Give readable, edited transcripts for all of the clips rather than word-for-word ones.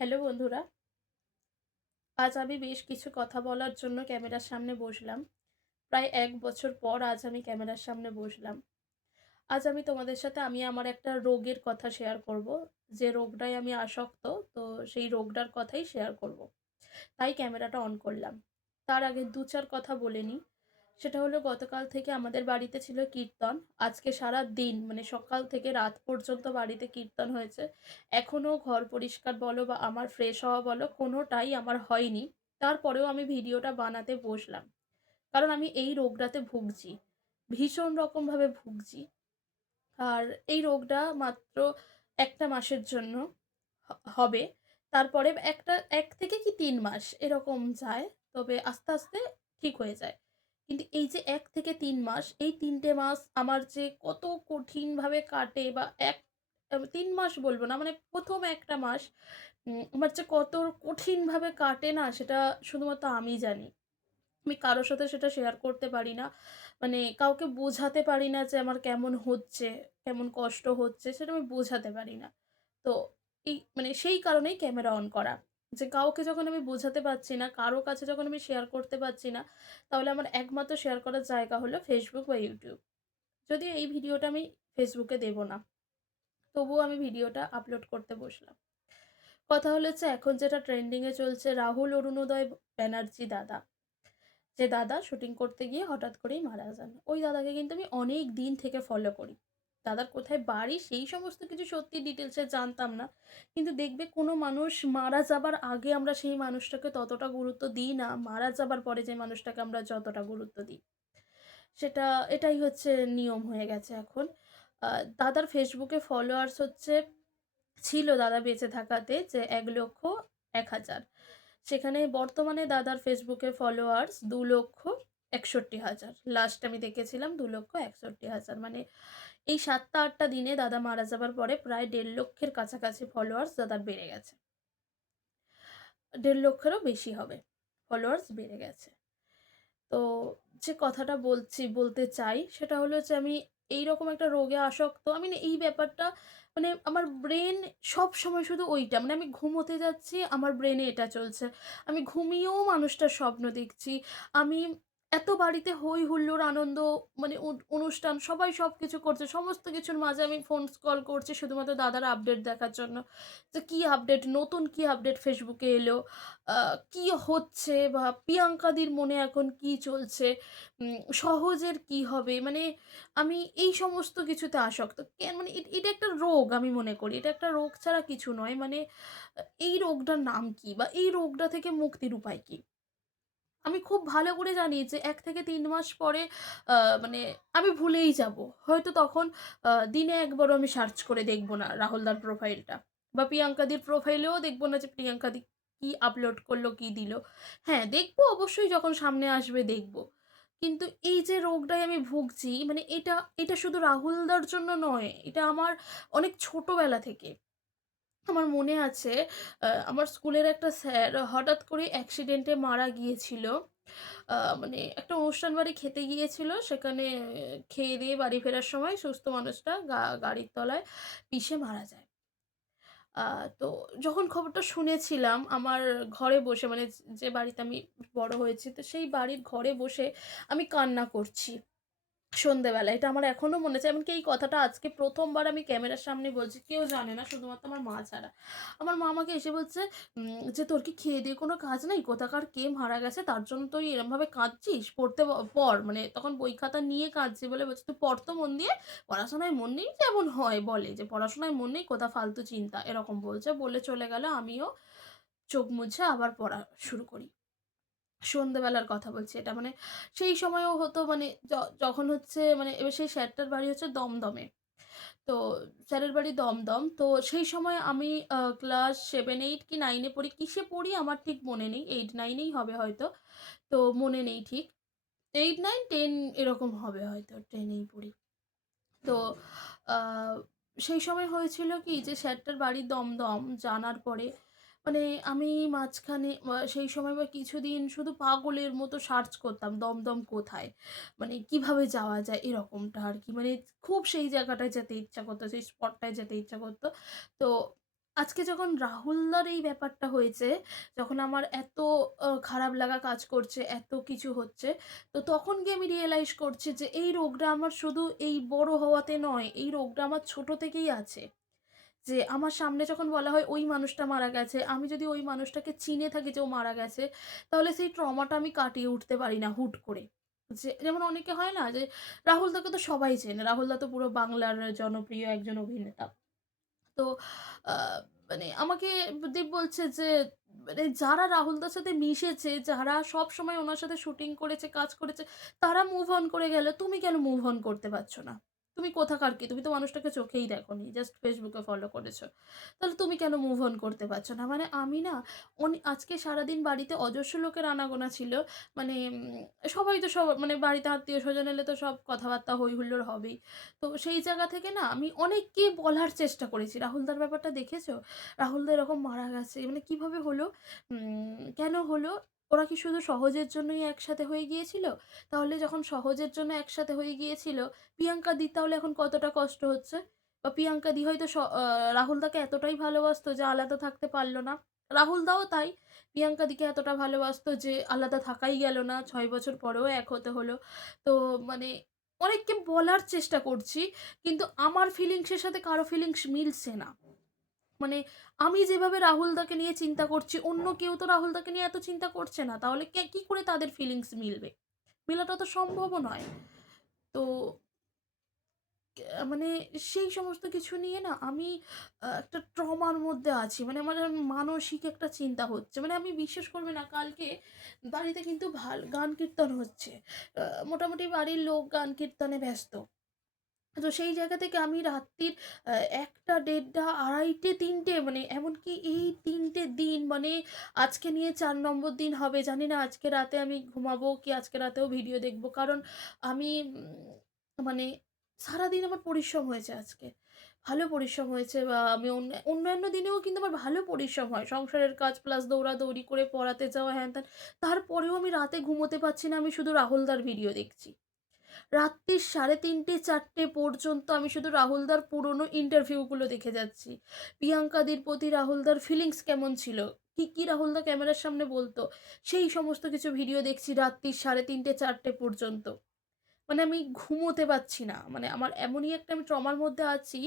Hello বন্ধুরা, আজ আমি বেশ কিছু কথা বলার জন্য ক্যামেরার সামনে বসলাম। প্রায় ১ বছর পর আজ আমি ক্যামেরার সামনে বসলাম। আজ আমি তোমাদের সাথে আমার একটা রোগের কথা শেয়ার করব। যে রোগটায় আমি আসক্ত, তো সেই রোগটার কথাই শেয়ার করব। তাই ক্যামেরাটা অন করলাম। তার আগে ২-৪ কথা বলে নিই। সেটা হলো গতকাল থেকে আমাদের বাড়িতে ছিল কীর্তন। আজকে সারাদিন মানে সকাল থেকে রাত পর্যন্ত বাড়িতে কীর্তন হয়েছে। এখনো ঘর পরিষ্কার বলো বা আমার ফ্রেশ হওয়া বলো কোনোটাই আমার হয়নি। তারপরেও আমি ভিডিওটা বানাতে বসলাম। কারণ আমি এই রোগটাতে ভুগছি। ভীষণ রকমভাবে ভুগছি। আর এই রোগটা মাত্র ১ টা মাসের জন্য হবে। তারপরে ১ থেকে কি ৩ মাস এরকম যায়। তবে আস্তে, আস্তে ঠিক হয়ে যায়। কিন্তু এই যে ১ থেকে ৩ মাস, এই ৩ টে মাস আমার যে কত কঠিনভাবে কাটে বা ৩ মাস বলব না, মানে ১ম ১ টা মাস আমার যে কত কঠিনভাবে কাটে না সেটা শুধুমাত্র আমি জানি। আমি কারো সাথে সেটা শেয়ার করতে পারি না। মানে কাউকে বোঝাতে পারি না যে আমার কেমন হচ্ছে, কেমন কষ্ট হচ্ছে সেটা আমি বোঝাতে পারি না। তো এই মানে সেই কারণেই ক্যামেরা অন করা। যে কাউকে যখন আমি বোঝাতে পারছি না, কারো কাছে যখন আমি শেয়ার করতে পারছি না, তাহলে আমার একমাত্র শেয়ার করার জায়গা হলো Facebook বা YouTube। যদিও এই ভিডিওটা আমি Facebook এ দেব না। তবুও আমি ভিডিওটা আপলোড করতে বসলাম। কথা হলো হচ্ছে এখন যেটা ট্রেন্ডিং এ চলছে রাহুল অরুণোদয় ব্যানার্জী দাদা। যে দাদা শুটিং করতে গিয়ে হঠাৎ করেই মারা যান। ওই দাদাকে কিন্তু আমি অনেক দিন থেকে ফলো করি। দাদার কোথায় বাড়ি সেই সমস্ত কিছু সত্যি ডিটেইলস এ জানতাম না। কিন্তু দেখবে কোনো মানুষ মারা যাবার আগে আমরা সেই মানুষটাকে ততটা গুরুত্ব দিই না, মারা যাবার পরে যে মানুষটাকে আমরা যতটা গুরুত্ব দিই। সেটা এটাই হচ্ছে নিয়ম হয়ে গেছে এখন। আ দাদার ফেসবুকে ফলোয়ার্স ছিল দাদা বেঁচে থাকাতে যে ১,০০,০০০ সেখানে বর্তমানে দাদার ফেসবুকে ফলোয়ার্স ২,৬১,০০০ লাস্ট আমি দেখেছিলাম ২,৬১,০০০ মানে এই ৭টা ৮টা দিনে দাদা মারা যাবার পরে প্রায় ১,৫০,০০০ কাছাকাছি ফলোয়ার্স দাদার বেড়ে গেছে। ১,৫০,০০০ এরও বেশি হবে। ফলোয়ার্স বেড়ে গেছে। তো যে কথাটা বলতে চাই সেটা হলো যে আমি এইরকম একটা রোগে আসক্ত। আমি না এই ব্যাপারটা মানে আমার ব্রেন সবসময় শুধু ওইটা। মানে আমি ঘুমোতে যাচ্ছি আমার ব্রেনে এটা চলছে। আমি ঘুমিয়েও মানুষটার স্বপ্ন দেখছি। আমি এত বাড়িতে হই হুল্লোড় আনন্দ মানে অনুষ্ঠান সবাই সবকিছু করছে। সমস্ত কিছুর মাঝে আমি ফোন স্ক্রল করছি শুধুমাত্র দাদার আপডেট দেখার জন্য। যে কি আপডেট, নতুন কি আপডেট Facebook এ এলো। আ কি হচ্ছে বা প্রিয়াঙ্কাদির মনে এখন কি চলছে, সহজের কি হবে? মানে আমি এই সমস্ত কিছুতে আসক্ত। মানে এটা একটা রোগ আমি মনে করি। এটা একটা রোগ ছাড়া কিছু নয়। মানে এই রোগটার নাম কি? বা এই রোগটা থেকে মুক্তির উপায় কি? আমি খুব ভালো করে জানি যে ১ থেকে ৩ মাস পরে আ মানে আমি ভুলেই যাবো। হয়তো তখন দিনে একবারও আমি সার্চ করে দেখব না রাহুলদার প্রোফাইলটা। বা প্রিয়াঙ্কাদির প্রোফাইলেও দেখব না যে প্রিয়াঙ্কাদি কি আপলোড করলো, কি দিল। হ্যাঁ, দেখব অবশ্যই যখন সামনে আসবে দেখব। কিন্তু এই যে রোগটায় আমি ভুগছি মানে এটা শুধু রাহুলদার জন্য নয়। এটা আমার অনেক ছোটবেলা থেকে। আমার মনে আছে আমার স্কুলের একটা স্যার হঠাৎ করে অ্যাক্সিডেন্টে মারা গিয়েছিল। মানে একটা অনুষ্ঠান বাড়ি খেতে গিয়েছিল। সেখানে খেয়ে-দেয়ে বাড়ি ফেরার সময় সুস্থ মানুষটা গাড়ির তলায় পিষে মারা যায়। আ তো যখন খবরটা শুনেছিলাম আমার ঘরে বসে মানে যে বাড়িতে আমি বড় হয়েছি, তো সেই বাড়ির ঘরে বসে আমি কান্না করছি। সন্ধ্যেবেলা। এটা আমার এখনো মনে আছে। এমনকি এই কথাটা আজকে ১ম বার আমি ক্যামেরার সামনে বলছি। কেউ জানে না শুধুমাত্র আমার মা ছাড়া। আমার মা আমাকে এসে বলছে যে, "তোর কি খেয়ে-দেয়ে কোনো কাজ নাই? কোথাকার কে মারা গেছে তার জন্য তুই এরমভাবে কাঁদছিস? পড়তে পড়।" মানে তখন বই খাতা নিয়ে কাঁদছি বলে বলছে, "তুই পড় তো মন দিয়ে। পড়াশোনায় মন নেই।" যেমন হয় বলে যে, "পড়াশোনায় মন নেই, কোথা ফালতু চিন্তা।" এরকম বলছে। বলে চলে গেল। আমিও চোখ মুছে আবার পড়া শুরু করি। সন্ধ্যেবেলার কথা বলছি এটা। মানে সেই সময়ও হতো মানে যখন মানে এবার সেই স্যারটার বাড়ি হচ্ছে দমদমে। তো স্যারের বাড়ি দমদম। তো সেই সময় আমি ক্লাস 7, 8 কি 9 এ পড়ি। কিসে পড়ি আমার ঠিক মনে নেই। 8, 9 এই হবে হয়তো। তো মনে নেই ঠিক। 8, 9, 10 এরকম হবে হয়তো। 10 এই পড়ি। তো আ সেই সময় হয়েছিল কি যে স্যারটার বাড়ি দমদম জানার পরে মানে আমি মাঝখানে সেই সময় বা কিছুদিন শুধু পাগলের মতো সার্চ করতাম দমদম কোথায়? মানে কিভাবে যাওয়া যায় এরকমটা আরকি। মানে খুব সেই জায়গাটায় যেতে ইচ্ছা করত, সেই স্পটটায় যেতে ইচ্ছা করত। তো আজকে যখন রাহুলদার এই ব্যাপারটা হয়েছে, যখন আমার এত খারাপ লাগা কাজ করছে, এত কিছু হচ্ছে, তো তখন গিয়ে আমি রিয়ালাইজ করছি যে এই রোগটা আমার শুধু এই বড় হওয়াতে নয়, এই রোগটা আমার ছোট থেকেই আছে। যে আমার সামনে যখন বলা হয় ওই মানুষটা মারা গেছে, আমি যদি ওই মানুষটাকে চিনে থাকি যে ও মারা গেছে, তাহলে সেই ট্রমাটা আমি কাটিয়ে উঠতে পারি না হুট করে। যে যেমন অনেকে হয় না যে রাহুল দাকে তো সবাই চেনে। রাহুল দা তো পুরো বাংলার জনপ্রিয় একজন অভিনেতা। তো আ মানে আমাকে দীপ বলছে যে মানে যারা রাহুলদার সাথে মিশেছে, যারা সবসময় উনার সাথে শুটিং করেছে, কাজ করেছে, তারা মুভ অন করে গেলে, তুমি কেন মুভ অন করতে পারছো না? তুমি কোথাকার কি? তুমি তো মানুষটাকে চোখেই দেখোনি। জাস্ট Facebook এ ফলো করেছো। তাহলে তুমি কেন মুভ অন করতে পারছো না? মানে আমি না আজকে সারাদিন বাড়িতে অজস্র লোকের আনাগোনা ছিল। মানে সবাই তো মানে বাড়িতে আত্মীয়স্বজন এলে তো সব কথাবার্তা হৈ হুল্লোড় হবেই। তো সেই জায়গা থেকে না আমি অনেককে বলার চেষ্টা করেছি, "রাহুলদার ব্যাপারটা দেখেছো? রাহুলদা এরকম মারা গেছে। মানে কিভাবে হলো? কেন হলো? ওরা কি শুধু সহজের জন্যই একসাথে হয়ে গিয়েছিল? তাহলে যখন সহজের জন্য একসাথে হয়ে গিয়েছিল, প্রিয়াঙ্কা দির তাহলে এখন কতটা কষ্ট হচ্ছে? বা প্রিয়াঙ্কা দি হয়তো রাহুলদাকে এতটাই ভালোবাসতো যে আলাদা থাকতে পারল না। রাহুলদাও তাই। প্রিয়াঙ্কা দিকে এতটা ভালোবাসতো যে আলাদা থাকাই গেল না। ৬ বছর পরেও এক হতে হলো। তো মানে অনেককে বলার চেষ্টা করছি। কিন্তু আমার ফিলিংস এর সাথে কারো ফিলিংস মিলছে না। মানে আমি যেভাবে রাহুলদাকে নিয়ে চিন্তা করছি, অন্য কেউ তো রাহুলদাকে নিয়ে এত চিন্তা করছে না। তাহলে কি করে তাদের ফিলিংস মিলবে? মেলাটা তো সম্ভবও নয়। তো মানে সেই সমস্ত কিছু নিয়ে না আমি একটা ট্রমার মধ্যে আছি। মানে আমার মানসিক একটা চিন্তা হচ্ছে। মানে আমি বিশ্বাস করবে না, কালকে বাড়িতে কিন্তু গান কীর্তন হচ্ছে। আ মোটামুটি বাড়ির লোক গান কীর্তনে ব্যস্ত। তো সেই জায়গা থেকে আমি রাত্রির ১টা, ১:৩০, ২:৩০, ৩টে, মানে এমনকি এই ৩টে দিন, মানে আজকে নিয়ে ৪ নম্বর দিন হবে। জানি না আজকে রাতে আমি ঘুমাবো কি আজকে রাতেও ভিডিও দেখব। কারণ আমি মানে সারাদিন আমার পরিশ্রম হয়েছে আজকে। ভালো পরিশ্রম হয়েছে, বা আমি অন্যান্য দিনেও কিন্তু আমার ভালো পরিশ্রম হয়। সংসারের কাজ প্লাস দৌড়াদৌড়ি করে পড়াতে যাওয়া হ্যান-ত্যান। তারপরেও আমি রাতে ঘুমোতে পারছি না। আমি শুধু রাহুলদার ভিডিও দেখছি। রাত্রির ৩:৩০ ৪টে পর্যন্ত আমি শুধু রাহুলদার পুরনো ইন্টারভিউগুলো দেখে যাচ্ছি। প্রিয়াঙ্কাদির প্রতি রাহুলদার ফিলিংস কেমন ছিল? কি রাহুলদা ক্যামেরার সামনে বলত? সেই সমস্ত কিছু ভিডিও দেখছি রাত্রির ৩:৩০ ৪টে পর্যন্ত। মানে আমি ঘুমোতে পারছি না। মানে আমার এমনই একটা আমি ট্রমার মধ্যে আছি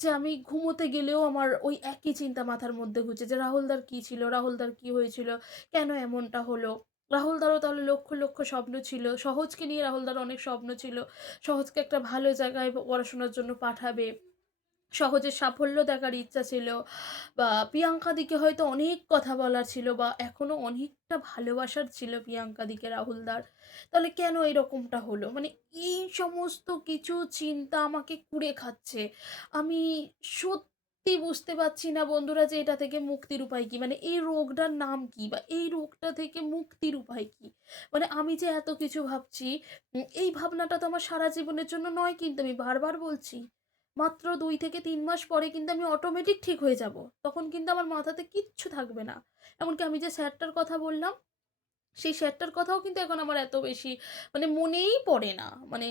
যে আমি ঘুমোতে গেলেও আমার ওই একই চিন্তা মাথার মধ্যে ঘুরছে যে রাহুলদার কি ছিল? রাহুলদার কি হয়েছিল? কেন এমনটা হলো? রাহুলদারও তাহলে লক্ষ, লক্ষ স্বপ্ন ছিল। সহজকে নিয়ে রাহুলদার অনেক স্বপ্ন ছিল। সহজকে একটা ভালো জায়গায় পড়াশোনার জন্য পাঠাবে। সহজে সাফল্য দেখার ইচ্ছা ছিল, বা প্রিয়াঙ্কাদিকে হয়তো অনেক কথা বলার ছিল, বা এখনো অনেকটা ভালোবাসার ছিল প্রিয়াঙ্কাদিকে রাহুলদার। তাহলে কেন এরকমটা হলো? মানে এই সমস্ত কিছু চিন্তা আমাকে কুরে খাচ্ছে। আমি সত্যি বুঝতে পারছি না বন্ধুরা যে এটা থেকে মুক্তির উপায় কি? মানে এই রোগটার নাম কি? বা এই রোগটা থেকে মুক্তির উপায় কি? মানে আমি যে এত কিছু ভাবছি, এই ভাবনাটা তো আমার সারা জীবনের জন্য নয় কিন্তু, আমি বারবার বলছি। মাত্র ২ থেকে ৩ মাস পরে কিন্তু আমি অটোমেটিক ঠিক হয়ে যাব। তখন কিন্তু আমার মাথাতে কিচ্ছু থাকবে না। এমনকি আমি যে স্যারটার কথা বললাম, সেই স্যারটার কথাও কিন্তু এখন আমার এত বেশি মানে মনেই পড়ে না। মানে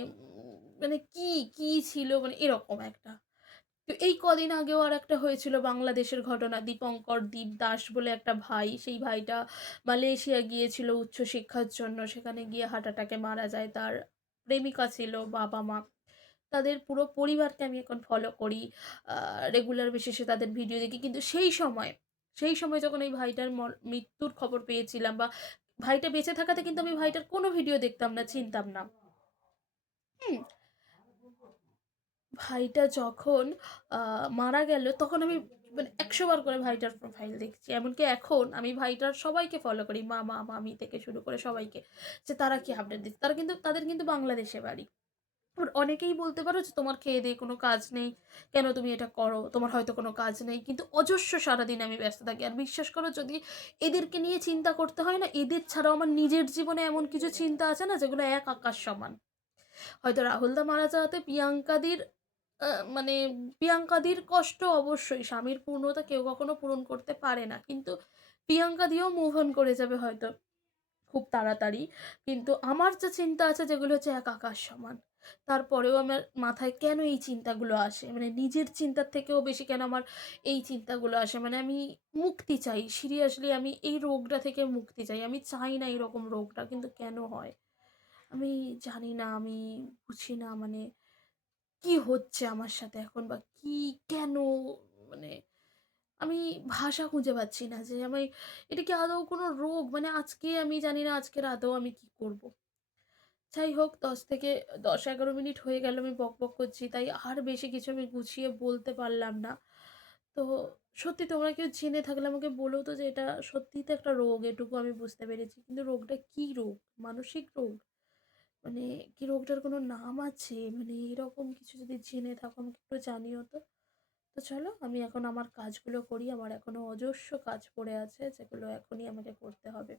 মানে কি ছিল, মানে এরকম একটা। তো এই কদিন আগেও আরেকটা হয়েছিল বাংলাদেশের ঘটনা। দীপঙ্কর দীপ দাস বলে একটা ভাই, সেই ভাইটা মালয়েশিয়া গিয়েছিল উচ্চশিক্ষার জন্য। সেখানে গিয়ে হার্ট অ্যাটাকে মারা যায়। তার প্রেমিকা ছিল, বাবা-মা। তাদের পুরো পরিবারকে আমি এখন ফলো করি। আ রেগুলার বেসিসে তাদের ভিডিও দেখি। কিন্তু সেই সময় যখন এই ভাইটার মৃত্যুর খবর পেয়েছিলাম, বা ভাইটা বেঁচে থাকাতে কিন্তু আমি ভাইটার কোনো ভিডিও দেখতাম না, চিনতাম না। হুম? ভাইটা যখন আ মারা গেল তখন আমি মানে ১০০ বার করে ভাইটার প্রোফাইল দেখছি। এমনকি এখন আমি ভাইটার সবাইকে ফলো করি। মামা, মামি থেকে শুরু করে সবাইকে। যে তারা কি আপডেট দিচ্ছে। তাদের কিন্তু বাংলাদেশে বাড়ি। এবার অনেকেই বলতে পারো যে তোমার খেয়ে-দেয়ে কোনো কাজ নেই। কেন তুমি এটা করো? তোমার হয়তো কোনো কাজ নেই। কিন্তু অজস্র সারাদিন আমি ব্যস্ত থাকি। আর বিশ্বাস করো, যদি এদেরকে নিয়ে চিন্তা করতে হয় না, এদের ছাড়াও আমার নিজের জীবনে এমন কিছু চিন্তা আছে না যেগুলো এক আকাশ সমান। হয়তো রাহুলদা মারা যাওয়াতে আ মানে প্রিয়াঙ্কাদির কষ্ট অবশ্যই। স্বামীর পূর্ণতা কেউ কখনো পূরণ করতে পারে না। কিন্তু প্রিয়াঙ্কাদিও মুভ অন করে যাবে হয়তো খুব তাড়াতাড়ি। কিন্তু আমার যে চিন্তা আছে যেগুলো হচ্ছে এক আকাশ সমান। তারপরেও আমার মাথায় কেন এই চিন্তাগুলো আসে? মানে নিজের চিন্তার থেকেও বেশি কেন আমার এই চিন্তাগুলো আসে? মানে আমি মুক্তি চাই। সিরিয়াসলি আমি এই রোগটা থেকে মুক্তি চাই। আমি চাই না এরকম রোগটা কিন্তু কেন হয়? আমি জানি না, আমি বুঝি না মানে কি হচ্ছে আমার সাথে এখন বা কি কেন? মানে আমি ভাষা খুঁজে পাচ্ছি না যে আমি এটা কি আদৌ কোনো রোগ? মানে আজকে আমি জানি না আজকের আদৌ আমি কি করব? যাই হোক ১০ মিনিট হয়ে গেল আমি বকবক করছি। তাই আর বেশি কিছু আমি গুছিয়ে বলতে পারলাম না। তো সত্যি তোমরা কেউ জেনে থাকলে আমাকে বলো তো যে এটা সত্যিই তো একটা রোগ, এটুকু আমি বুঝতে পেরেছি। কিন্তু রোগটা কি রোগ? মানসিক রোগ? মানে কি রোগটার কোনো নাম আছে? মানে এরকম কিছু যদি জেনে থাকো আমাকে একটু জানিও তো। তো চলো আমি এখন আমার কাজগুলো করি। আমার এখনো অজস্র কাজ পড়ে আছে যেগুলো এখনই আমাকে করতে হবে।